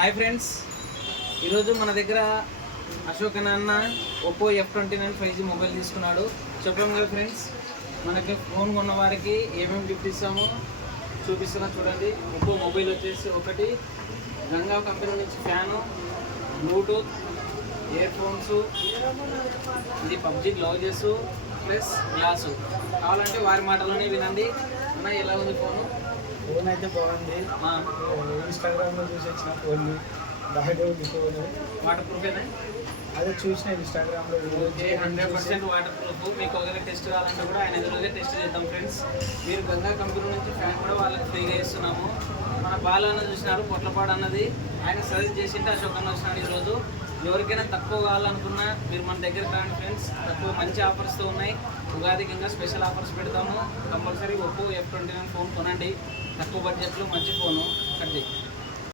Hi friends, ఈరోజు మన దగ్గర అశోక్ అన్న ఒప్పో F29 5G మొబైల్ తీసుకున్నాడు. చెప్పాము కదా ఫ్రెండ్స్, మనకి ఫోన్ కొన్న వారికి ఏమేమి గిఫ్ట్ ఇస్తామో చూపిస్తున్నా చూడండి. ఒప్పో మొబైల్ వచ్చేసి ఒకటి గంగా కంపెనీ నుంచి ఫ్యాను, బ్లూటూత్, ఇయర్ ఫోన్స్, ఇది పబ్జీ గ్లౌజెస్ ప్లస్ గ్లాసు. కావాలంటే వారి మాటలోనే వినండి. అన్న ఎలా ఉంది ఫోను? ఫోన్ అయితే బాగుంది. ఇన్స్టాగ్రామ్లో చూసి వచ్చిన ఫోన్ బాగా ఉంది. ఫోన్ వాటర్ ప్రూఫేనా? అదే చూసిన ఇన్స్టాగ్రామ్లో. Okay, 100% water proof. మీకు ఒకవేళ టెస్ట్ కావాలంటే కూడా ఆయన ఎదురుగా టెస్ట్ చేద్దాం ఫ్రెండ్స్. మీరు గంగా కంపెనీ నుంచి ఫ్యాన్ కూడా వాళ్ళకి ఫ్రీగా ఇస్తున్నాము. మన బాలు అన్న చూసినారు, పొట్లపాడు అన్నది ఆయన సజెస్ట్ చేసింటే అశోక్ అన్న వచ్చినాడు ఈరోజు. ఎవరికైనా తక్కువ కావాలనుకున్నా మీరు మన దగ్గరికి రండి ఫ్రెండ్స్. తక్కువ మంచి ఆఫర్స్తో ఉన్నాయి. ఉగాదికి ఇంకా స్పెషల్ ఆఫర్స్ పెడతాము. కంపల్సరీ ఒప్పో F29 ఫోన్ కొనండి. తక్కువ బడ్జెట్లో మంచి ఫోను. కట్ చేయి.